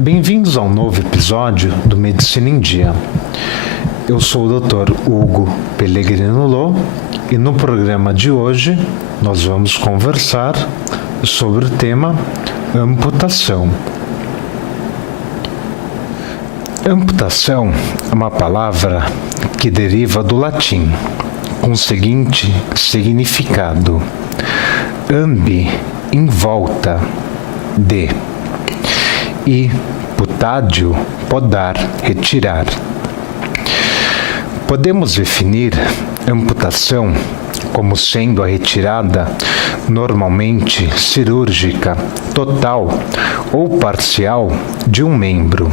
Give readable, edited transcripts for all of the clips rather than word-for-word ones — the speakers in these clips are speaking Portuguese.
Bem-vindos a um novo episódio do Medicina em Dia. Eu sou o Dr. Hugo Pellegrino Lô e no programa de hoje nós vamos conversar sobre o tema amputação. Amputação é uma palavra que deriva do latim, com o seguinte significado: ambi, em volta, de, e putádio, podar, retirar. Podemos definir amputação como sendo a retirada, normalmente cirúrgica, total ou parcial, de um membro.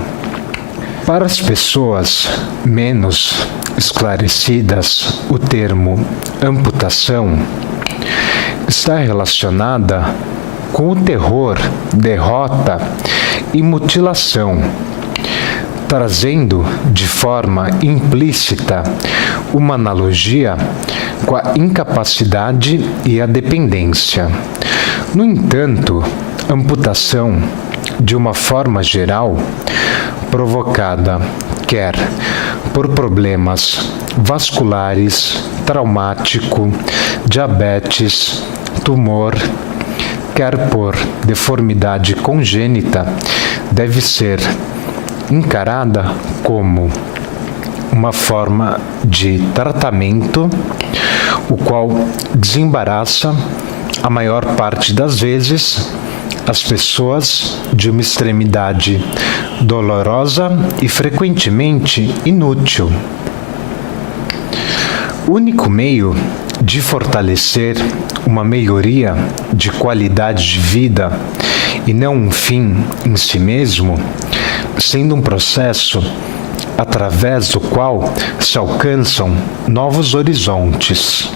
Para as pessoas menos esclarecidas, o termo amputação está relacionada com o terror, derrota e mutilação, trazendo de forma implícita uma analogia com a incapacidade e a dependência. No entanto, amputação, de uma forma geral, provocada quer por problemas vasculares, traumático, diabetes, tumor, quer por deformidade congênita, deve ser encarada como uma forma de tratamento, o qual desembaraça, a maior parte das vezes, as pessoas de uma extremidade dolorosa e frequentemente inútil. O único meio de fortalecer uma melhoria de qualidade de vida e não um fim em si mesmo, sendo um processo através do qual se alcançam novos horizontes.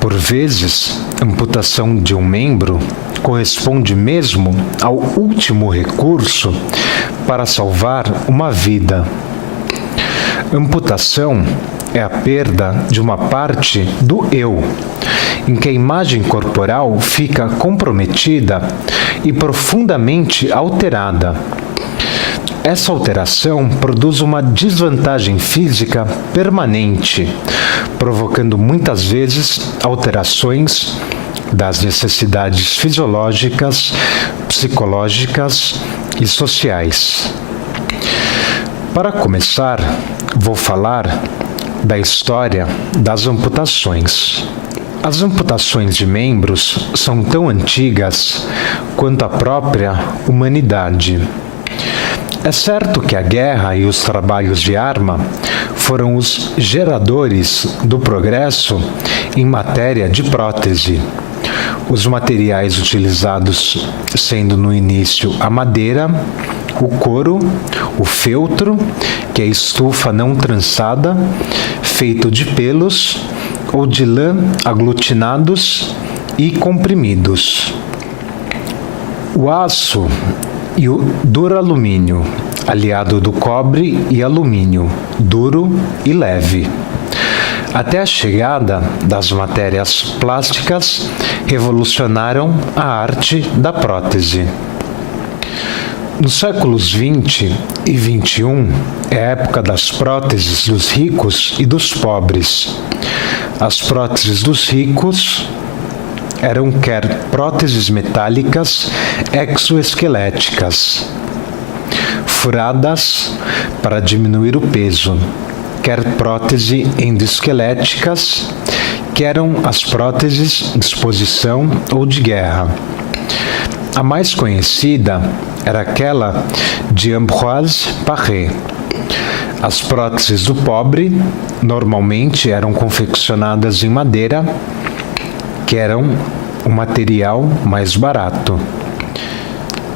Por vezes, a amputação de um membro corresponde mesmo ao último recurso para salvar uma vida. Amputação é a perda de uma parte do eu, em que a imagem corporal fica comprometida e profundamente alterada. Essa alteração produz uma desvantagem física permanente, provocando muitas vezes alterações das necessidades fisiológicas, psicológicas e sociais. Para começar, vou falar da história das amputações. As amputações de membros são tão antigas quanto a própria humanidade. É certo que a guerra e os trabalhos de arma foram os geradores do progresso em matéria de prótese. Os materiais utilizados sendo no início a madeira, o couro, o feltro, que é estufa não trançada, feito de pelos ou de lã aglutinados e comprimidos. O aço e o duralumínio, aliado do cobre e alumínio, duro e leve. Até a chegada das matérias plásticas, revolucionaram a arte da prótese. Nos séculos 20 e 21 é a época das próteses dos ricos e dos pobres. As próteses dos ricos eram quer próteses metálicas exoesqueléticas, furadas para diminuir o peso, quer prótese endoesqueléticas, que eram as próteses de exposição ou de guerra. A mais conhecida era aquela de Ambroise Paré. As próteses do pobre normalmente eram confeccionadas em madeira, que eram o material mais barato.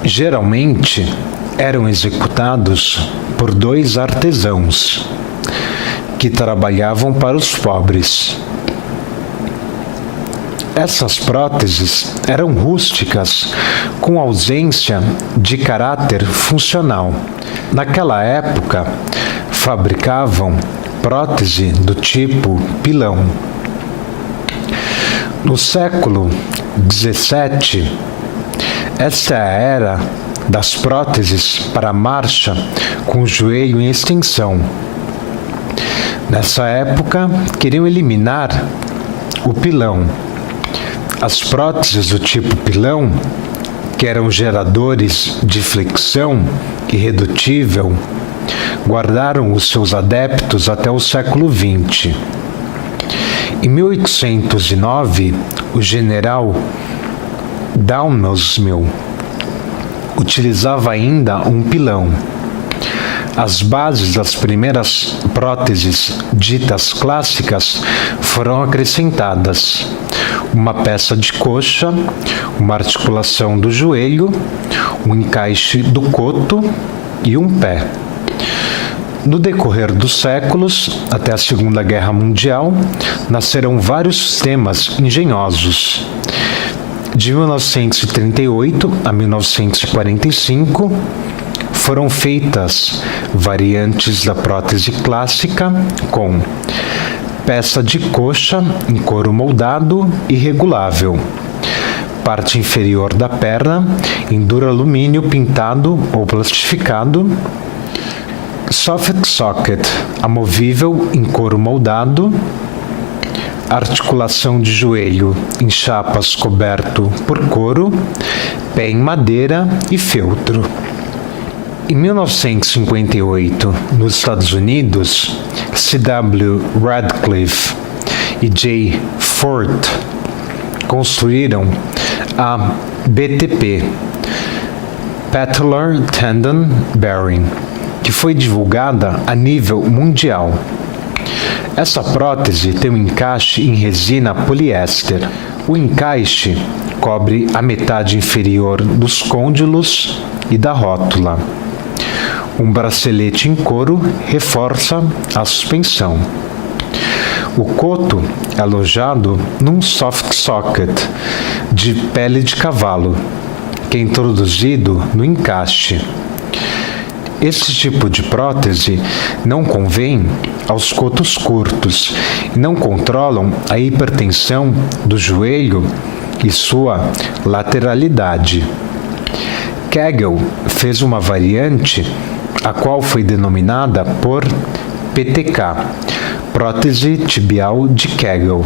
Geralmente eram executados por 2 artesãos, que trabalhavam para os pobres. Essas próteses eram rústicas, com ausência de caráter funcional. Naquela época, fabricavam prótese do tipo pilão. No século XVII, essa era das próteses para a marcha com o joelho em extensão. Nessa época, queriam eliminar o pilão. As próteses do tipo pilão, que eram geradores de flexão irredutível, guardaram os seus adeptos até o século XX. Em 1809, o general Daumesnil utilizava ainda um pilão. As bases das primeiras próteses ditas clássicas foram acrescentadas: uma peça de coxa, uma articulação do joelho, um encaixe do coto e um pé. No decorrer dos séculos, até a Segunda Guerra Mundial, nasceram vários sistemas engenhosos. De 1938 a 1945, foram feitas variantes da prótese clássica com peça de coxa em couro moldado e regulável, parte inferior da perna em duralumínio pintado ou plastificado, soft socket amovível em couro moldado, articulação de joelho em chapas coberto por couro, pé em madeira e feltro. Em 1958, nos Estados Unidos, C.W. Radcliffe e J. Fort construíram a BTP, Patellar Tendon Bearing, que foi divulgada a nível mundial. Essa prótese tem um encaixe em resina poliéster. O encaixe cobre a metade inferior dos côndilos e da rótula. Um bracelete em couro reforça a suspensão. O coto é alojado num soft socket de pele de cavalo, que é introduzido no encaixe. Esse tipo de prótese não convém aos cotos curtos e não controlam a hipertensão do joelho e sua lateralidade. Kegel fez uma variante, a qual foi denominada por PTK, prótese tibial de Kegel.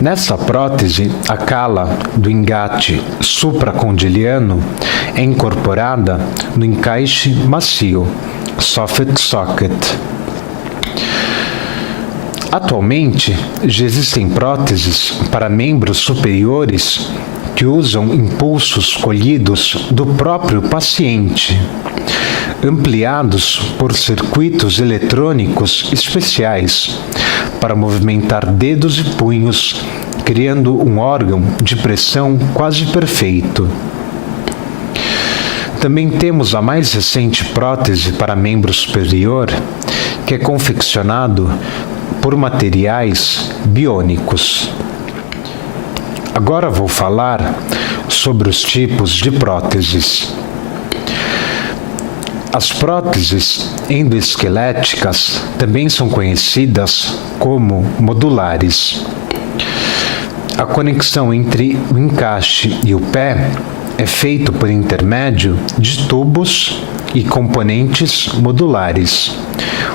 Nessa prótese, a cala do engate supracondiliano é incorporada no encaixe macio, soft socket. Atualmente, já existem próteses para membros superiores que usam impulsos colhidos do próprio paciente, ampliados por circuitos eletrônicos especiais para movimentar dedos e punhos, criando um órgão de pressão quase perfeito. Também temos a mais recente prótese para membro superior, que é confeccionado por materiais biônicos. Agora vou falar sobre os tipos de próteses. As próteses endoesqueléticas também são conhecidas como modulares. A conexão entre o encaixe e o pé é feito por intermédio de tubos e componentes modulares.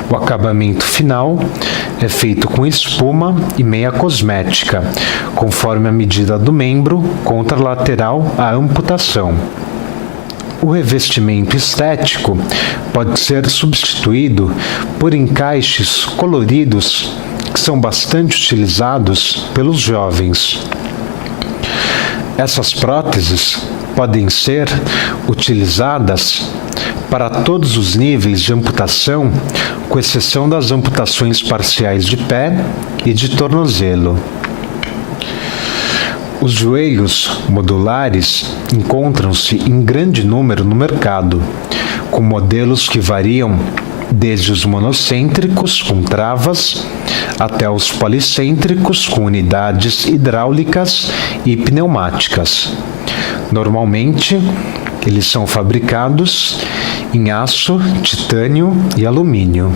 O acabamento final é feito com espuma e meia cosmética, conforme a medida do membro contralateral à amputação. O revestimento estético pode ser substituído por encaixes coloridos que são bastante utilizados pelos jovens. Essas próteses podem ser utilizadas para todos os níveis de amputação, com exceção das amputações parciais de pé e de tornozelo. Os joelhos modulares encontram-se em grande número no mercado, com modelos que variam desde os monocêntricos com travas até os policêntricos com unidades hidráulicas e pneumáticas. Normalmente, eles são fabricados em aço, titânio e alumínio.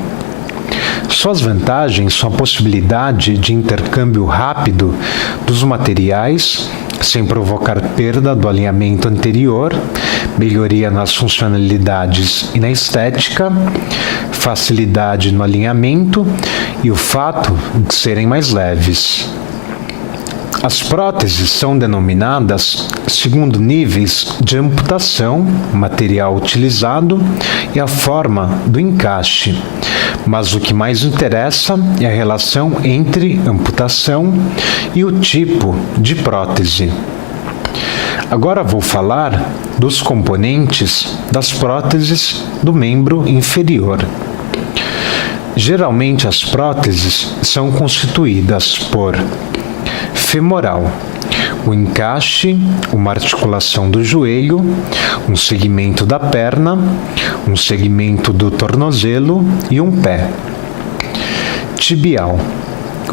Suas vantagens são a possibilidade de intercâmbio rápido dos materiais sem provocar perda do alinhamento anterior, melhoria nas funcionalidades e na estética, facilidade no alinhamento e o fato de serem mais leves. As próteses são denominadas segundo níveis de amputação, material utilizado e a forma do encaixe, mas o que mais interessa é a relação entre amputação e o tipo de prótese. Agora vou falar dos componentes das próteses do membro inferior. Geralmente as próteses são constituídas por femoral, o encaixe, uma articulação do joelho, um segmento da perna, um segmento do tornozelo e um pé. Tibial,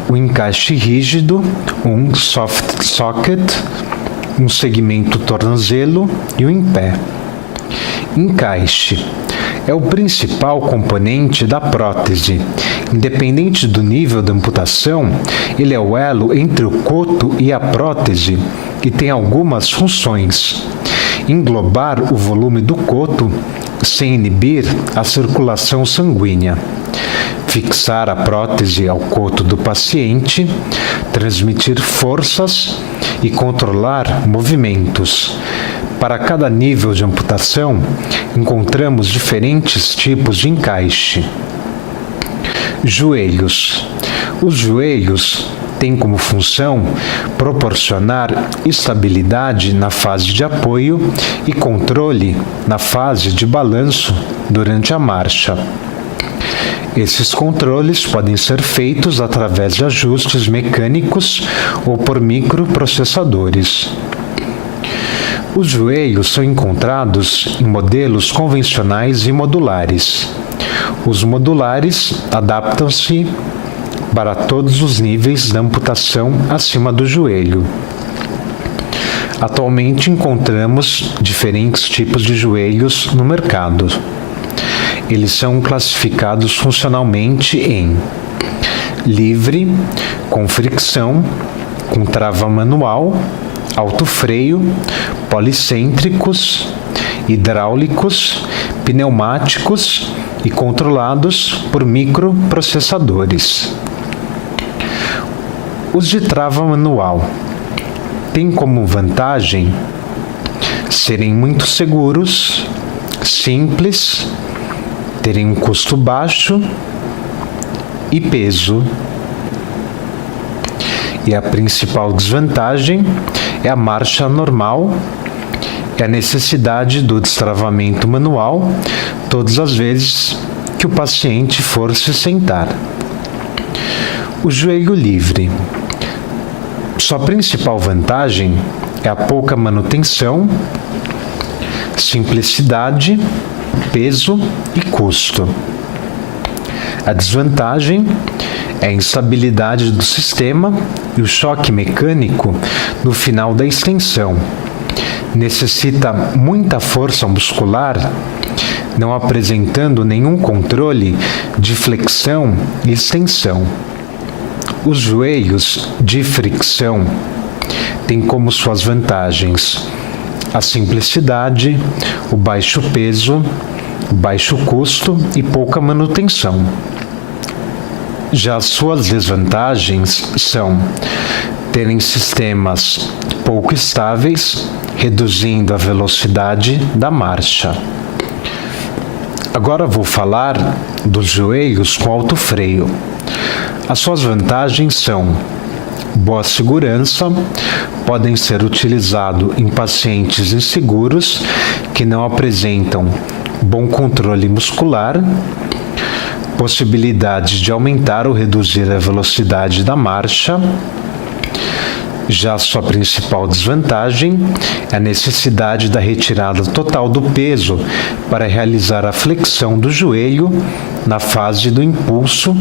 o encaixe rígido, um soft socket, um segmento tornozelo e um pé. Encaixe é o principal componente da prótese. Independente do nível da amputação, ele é o elo entre o coto e a prótese e tem algumas funções. Englobar o volume do coto sem inibir a circulação sanguínea. Fixar a prótese ao coto do paciente, transmitir forças e controlar movimentos. Para cada nível de amputação, encontramos diferentes tipos de encaixe. Joelhos. Os joelhos têm como função proporcionar estabilidade na fase de apoio e controle na fase de balanço durante a marcha. Esses controles podem ser feitos através de ajustes mecânicos ou por microprocessadores. Os joelhos são encontrados em modelos convencionais e modulares. Os modulares adaptam-se para todos os níveis da amputação acima do joelho. Atualmente encontramos diferentes tipos de joelhos no mercado. Eles são classificados funcionalmente em livre, com fricção, com trava manual, alto freio, policêntricos, hidráulicos, pneumáticos e controlados por microprocessadores. Os de trava manual têm como vantagem serem muito seguros, simples, terem um custo baixo e peso. E a principal desvantagem é a marcha normal e a necessidade do destravamento manual todas as vezes que o paciente for se sentar. O joelho livre. Sua principal vantagem é a pouca manutenção, simplicidade, peso e custo. A desvantagem é a instabilidade do sistema e o choque mecânico no final da extensão. Necessita muita força muscular, não apresentando nenhum controle de flexão e extensão. Os joelhos de fricção têm como suas vantagens a simplicidade, o baixo peso, o baixo custo e pouca manutenção. Já suas desvantagens são terem sistemas pouco estáveis, reduzindo a velocidade da marcha. Agora vou falar dos joelhos com alto freio. As suas vantagens são boa segurança, podem ser utilizados em pacientes inseguros que não apresentam bom controle muscular, possibilidade de aumentar ou reduzir a velocidade da marcha. Já sua principal desvantagem é a necessidade da retirada total do peso para realizar a flexão do joelho na fase do impulso,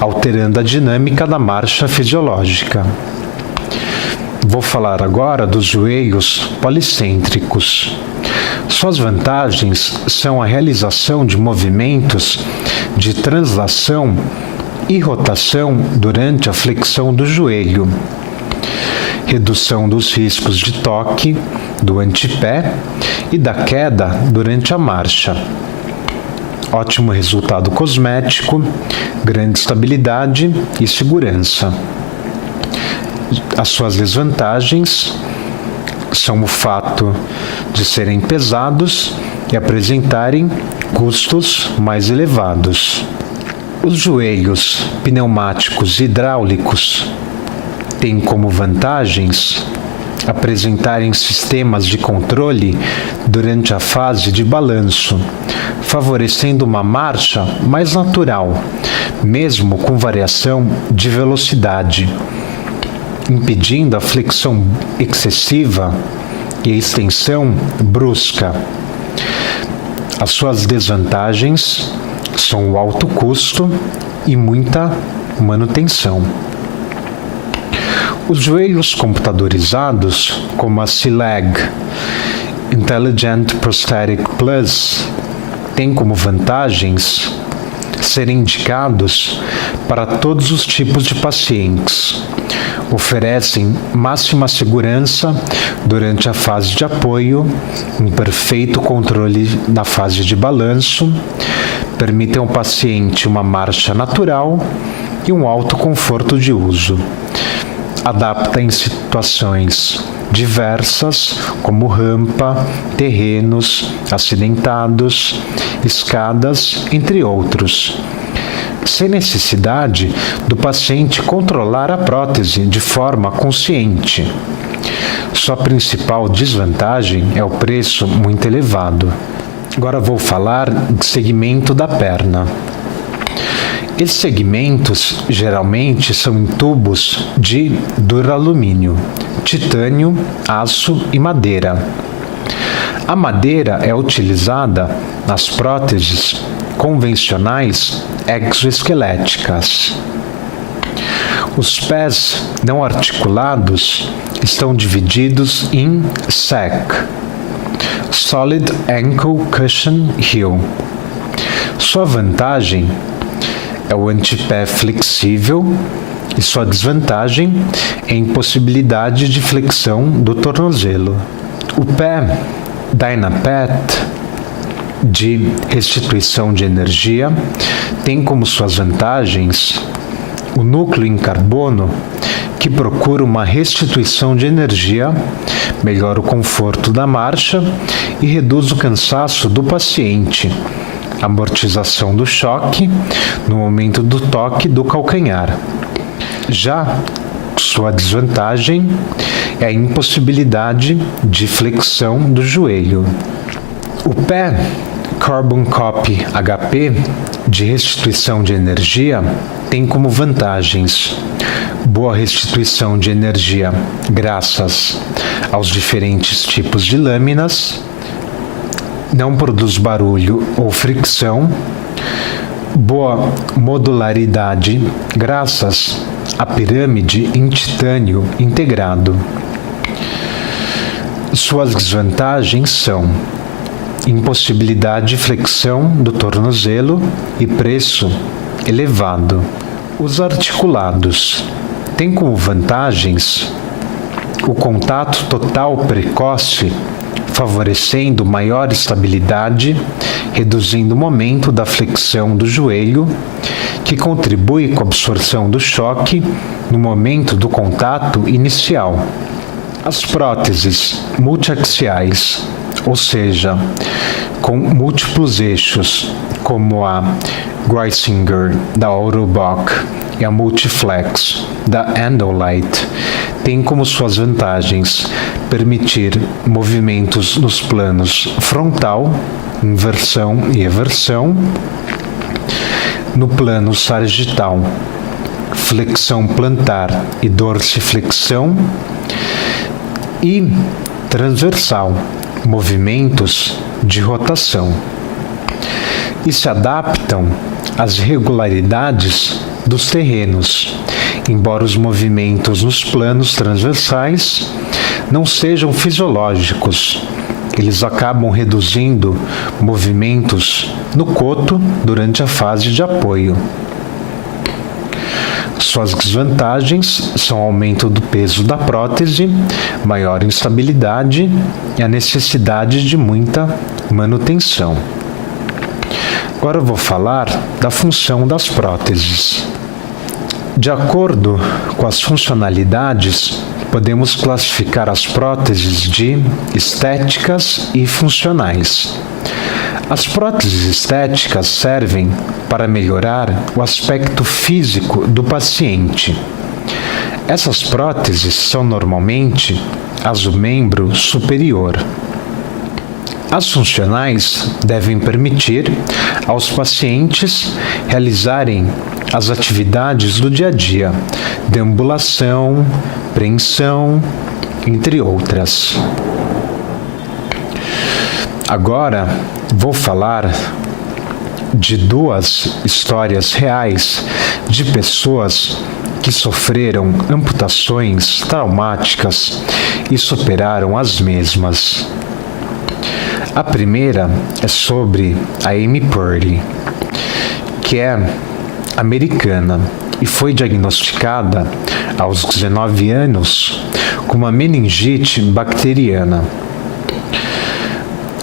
alterando a dinâmica da marcha fisiológica. Vou falar agora dos joelhos policêntricos. Suas vantagens são a realização de movimentos de translação e rotação durante a flexão do joelho. redução dos riscos de toque, do antepé e da queda durante a marcha. Ótimo resultado cosmético, grande estabilidade e segurança. As suas desvantagens são o fato de serem pesados e apresentarem custos mais elevados. Os joelhos pneumáticos e hidráulicos têm como vantagens apresentarem sistemas de controle durante a fase de balanço, favorecendo uma marcha mais natural, mesmo com variação de velocidade, impedindo a flexão excessiva e a extensão brusca. As suas desvantagens são o alto custo e muita manutenção. Os joelhos computadorizados, como a CILAG Intelligent Prosthetic Plus, têm como vantagens serem indicados para todos os tipos de pacientes. Oferecem máxima segurança durante a fase de apoio, um perfeito controle na fase de balanço, permitem ao paciente uma marcha natural e um alto conforto de uso. Adapta em situações diversas, como rampa, terrenos acidentados, escadas, entre outros, sem necessidade do paciente controlar a prótese de forma consciente. Sua principal desvantagem é o preço muito elevado. Agora vou falar de segmento da perna. Esses segmentos geralmente são em tubos de duralumínio, titânio, aço e madeira. A madeira é utilizada nas próteses convencionais exoesqueléticas. Os pés não articulados estão divididos em SAC, Solid Ankle Cushion Heel. Sua vantagem é o antepé flexível e sua desvantagem é a impossibilidade de flexão do tornozelo. O pé Dynapet de restituição de energia tem como suas vantagens o núcleo em carbono, que procura uma restituição de energia, melhora o conforto da marcha e reduz o cansaço do paciente, amortização do choque no momento do toque do calcanhar. Já sua desvantagem é a impossibilidade de flexão do joelho. O pé Carbon Copy HP de restituição de energia tem como vantagens boa restituição de energia graças aos diferentes tipos de lâminas, não produz barulho ou fricção, boa modularidade graças à pirâmide em titânio integrado. Suas desvantagens são impossibilidade de flexão do tornozelo e preço elevado. Os articulados têm como vantagens o contato total precoce, favorecendo maior estabilidade, reduzindo o momento da flexão do joelho, que contribui com a absorção do choque no momento do contato inicial. As próteses multiaxiais, ou seja, com múltiplos eixos, como a Greisinger da Autobock e a Multiflex da Endolite, têm como suas vantagens permitir movimentos nos planos frontal, inversão e eversão, no plano sagital, flexão plantar e dorsiflexão, e transversal, movimentos de rotação, e se adaptam às irregularidades dos terrenos, embora os movimentos nos planos transversais não sejam fisiológicos. Eles acabam reduzindo movimentos no coto durante a fase de apoio. Suas desvantagens são o aumento do peso da prótese, maior instabilidade e a necessidade de muita manutenção. Agora eu vou falar da função das próteses. De acordo com as funcionalidades, podemos classificar as próteses de estéticas e funcionais. As próteses estéticas servem para melhorar o aspecto físico do paciente. Essas próteses são normalmente as do membro superior. As funcionais devem permitir aos pacientes realizarem as atividades do dia a dia, deambulação, preensão, entre outras. Agora vou falar de duas histórias reais de pessoas que sofreram amputações traumáticas e superaram as mesmas. A primeira é sobre a Amy Purdy, que é americana e foi diagnosticada aos 19 anos com uma meningite bacteriana.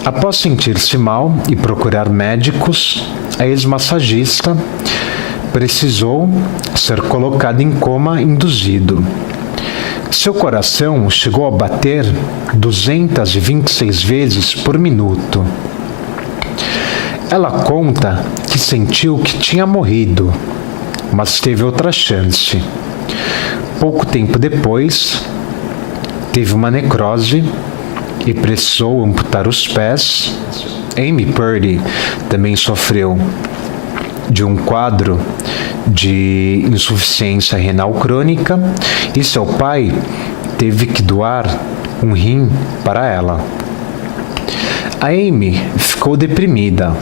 Após sentir-se mal e procurar médicos, a ex-massagista precisou ser colocada em coma induzido. Seu coração chegou a bater 226 vezes por minuto. Ela conta que sentiu que tinha morrido, mas teve outra chance. Pouco tempo depois, teve uma necrose e precisou amputar os pés. Amy Purdy também sofreu de um quadro de insuficiência renal crônica e seu pai teve que doar um rim para ela. A Amy ficou deprimida,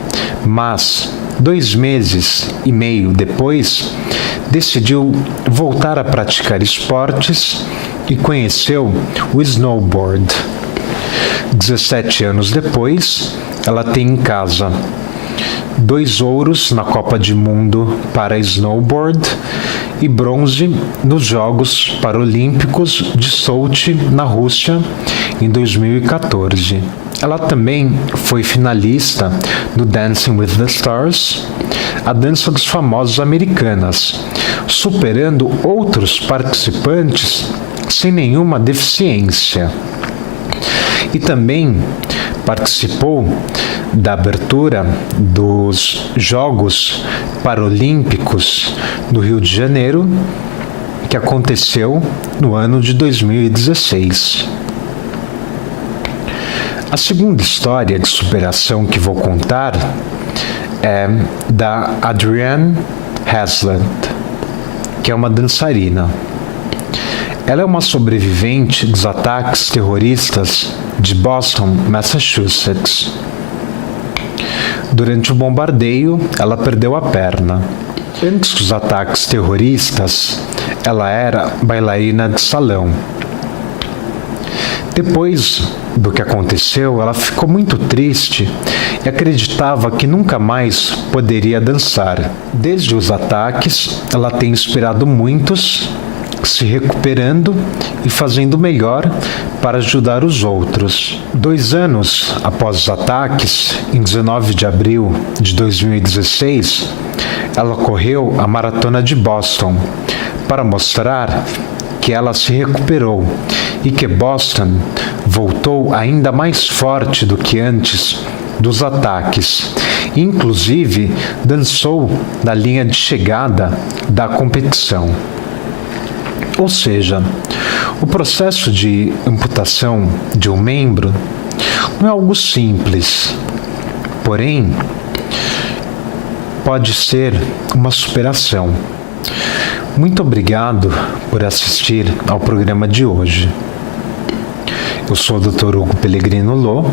mas 2 meses e meio depois decidiu voltar a praticar esportes e conheceu o snowboard. 17 anos depois, ela tem em casa 2 ouros na Copa do Mundo para snowboard e bronze nos Jogos Paralímpicos de Sochi, na Rússia, em 2014. Ela também foi finalista do Dancing with the Stars, a dança dos famosos americanas, superando outros participantes sem nenhuma deficiência. E também participou da abertura dos Jogos Paralímpicos do Rio de Janeiro, que aconteceu no ano de 2016. A segunda história de superação que vou contar é da Adrienne Hasland, que é uma dançarina. Ela é uma sobrevivente dos ataques terroristas de Boston, Massachusetts. Durante o bombardeio, ela perdeu a perna. Antes dos ataques terroristas, ela era bailarina de salão. Depois do que aconteceu, ela ficou muito triste e acreditava que nunca mais poderia dançar. Desde os ataques, ela tem inspirado muitos, se recuperando e fazendo o melhor para ajudar os outros. 2 anos após os ataques, em 19 de abril de 2016, ela correu a Maratona de Boston para mostrar que ela se recuperou e que Boston voltou ainda mais forte do que antes dos ataques. Inclusive, dançou na linha de chegada da competição. Ou seja, o processo de amputação de um membro não é algo simples, porém, pode ser uma superação. Muito obrigado por assistir ao programa de hoje. Eu sou o Dr. Hugo Pellegrino Lô.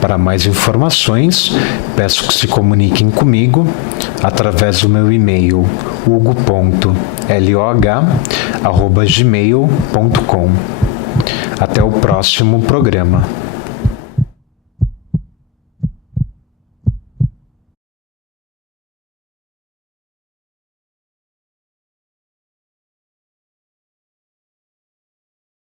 Para mais informações, peço que se comuniquem comigo através do meu e-mail hugo.loh@gmail.com. Até o próximo programa.